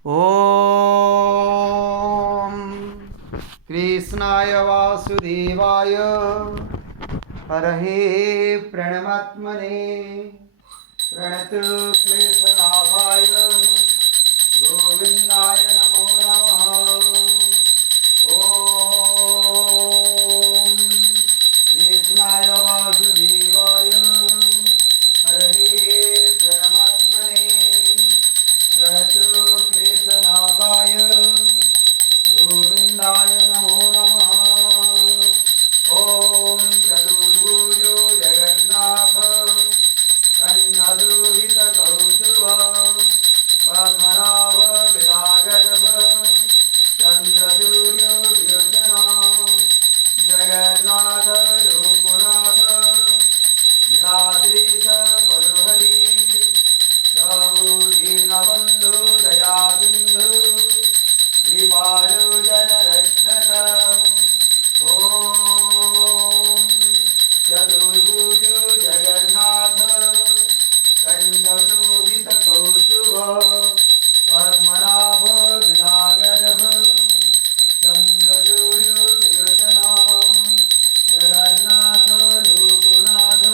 ॐ कृष्णाय वासुदेवाय हरहे प्रणमात्मने प्रणतक्लेशनाभाय गोविन्दाय नमो नमः। ॐ कृष्णाय वासुदेवाय हरहे प्रणमात्मने प्रणतक्लेशनाभाय गोविन्दाय नमो नमः। ॐ चतुर्भुजो जगन्नाथ कण्ठदुहितकौस्तुभ पद्मनाभ विरागर्भ चन्द्रसूर्यो विलोचना जगन्नाथ लोकनाथ नीलाद्रीश परुहरि प्रभु दीनबन्धु दया सिन्धु कृपालु जनरक्षक। ॐ चतुर्भुजो जगन्नाथ कण्ठशोभितकौस्तुभ पद्मनाभ विरागर्भ चन्द्रसूर्यो विलोचना जगन्नाथ लोकनाथ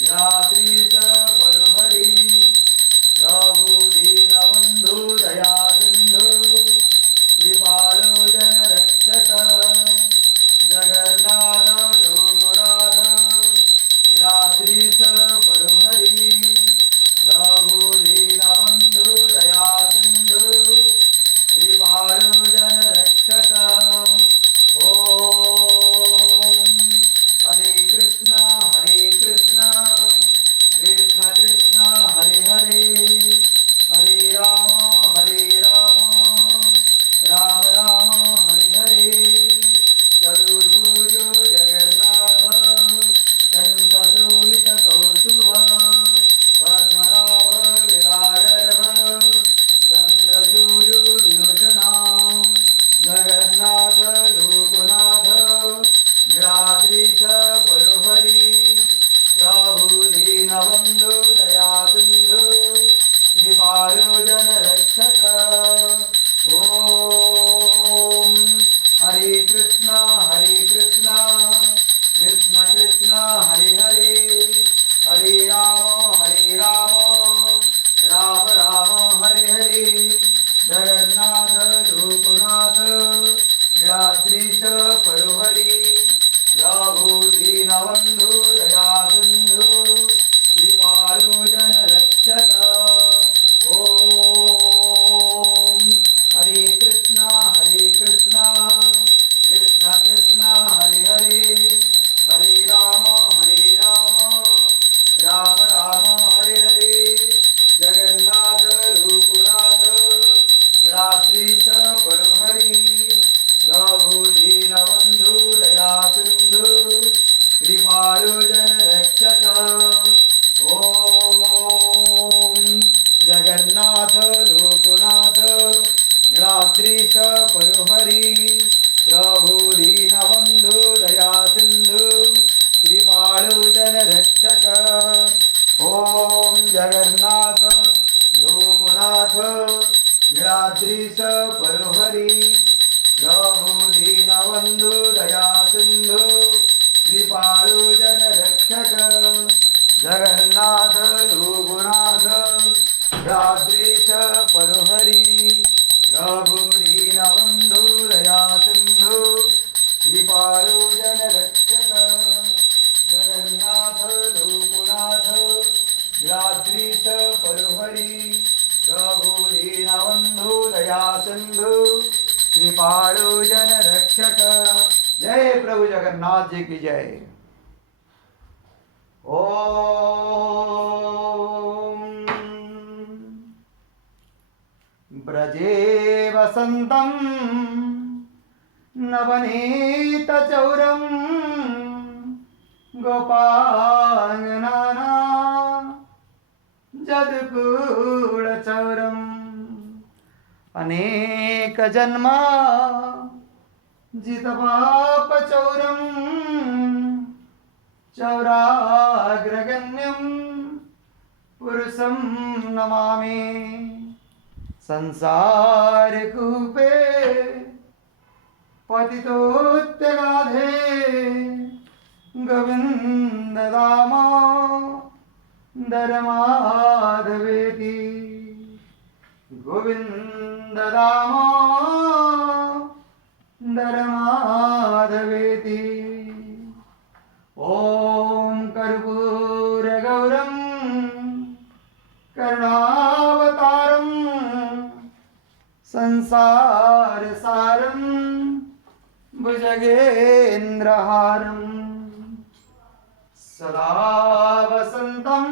नीलाद्रीश परुहरि प्रभु दीनबन्धु दया सिन्धु कृपालो जनरक्षक। जगन्नाथ लोकनाथ नीलाद्रीश परुहरि प्रभु दीनबन्धु दया सिन्धु कृपालो जनरक्षक। ॐ हरे कृष्ण कृष्ण कृष्ण हरे हरे हरे राम राम राम हरे हरे। चतुर्भुजो जगन्नाथ कण्ठशोभितकौस्तुभ पद्मनाभ विरागर्भ चन्द्रसूर्यो विलोचना जगन्नाथ लोकनाथ नीलाद्रीश परुहरि प्रभु दीनबन्धु दया सिन्धु कृपालो जनरक्षक। ॐ हरे कृष्ण कृष्ण कृष्ण हरे हरे हरे राम राम राम हरे हरे। जगन्नाथ लोकनाथ नीलाद्रीश परुहरि प्रभु दीनबन्धु दया सिन्धु कृपालो जनरक्षक। ॐ हरे कृष्ण कृष्ण कृष्ण हरे हरे हरे राम राम हरे हरे। जगन्नाथ लोकनाथ नीलाद्रीश परुहरि प्रभु दीनबन्धु दया सिन्धु कृपालो जनरक्षक। ॐ जगन्नाथ लोकनाथ नीलाद्रीश परुहरि प्रभु दीनबन्धु दया सिन्धु कृपालो जनरक्षक। ॐ जगन्नाथ लोकनाथ नीलाद्रीश परुहरि प्रभु दीनबन्धु दया सिन्धु कृपालो जनरक्षक। जगन्नाथ लोकनाथ नीलाद्रीश परुहरि प्रभु दीनबन्धु दया सिन्धु कृपालो जनरक्षक। जगन्नाथ लोकनाथ नीलाद्रीश परुहरि प्रभु दीनबन्धु दया सिन्धु कृपालो जनरक्षक। जय प्रभु जगन्नाथ जी की जय। ॐ ब्रजे वसन्तं नवनीतचौरं गोपाङ्गनाना जदुकूलचौरम् अनेकजन्मा जितपापचौरं चौराग्रगण्यं पुरुषं नमामि। संसार कूपे पतितोत्यगाधे गोविंद दामोदर माधवेति गोविंद दामोदर माधवेति ओम कर्पूर गौरम करुणावतारम संसार सारम भुजगेन्द्रहारम सदा वसंतं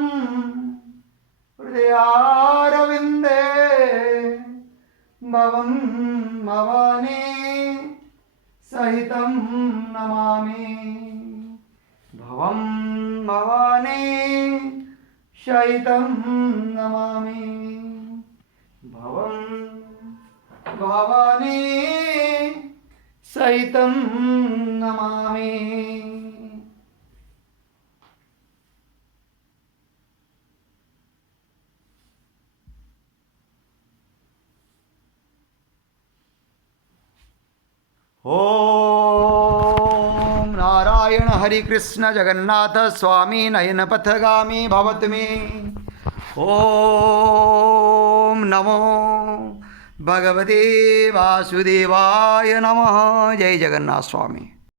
हृदयारविंदे भवं भवानी सहितं नमामि भवं भवानी सहितं नमामि भवं भवानी सहितं नमामि। ओम नारायण हरि कृष्ण जगन्नाथ स्वामी नयन पथगामी भवत मे। ओम नमो भगवते वासुदेवाय नमः। जय जगन्नाथ स्वामी।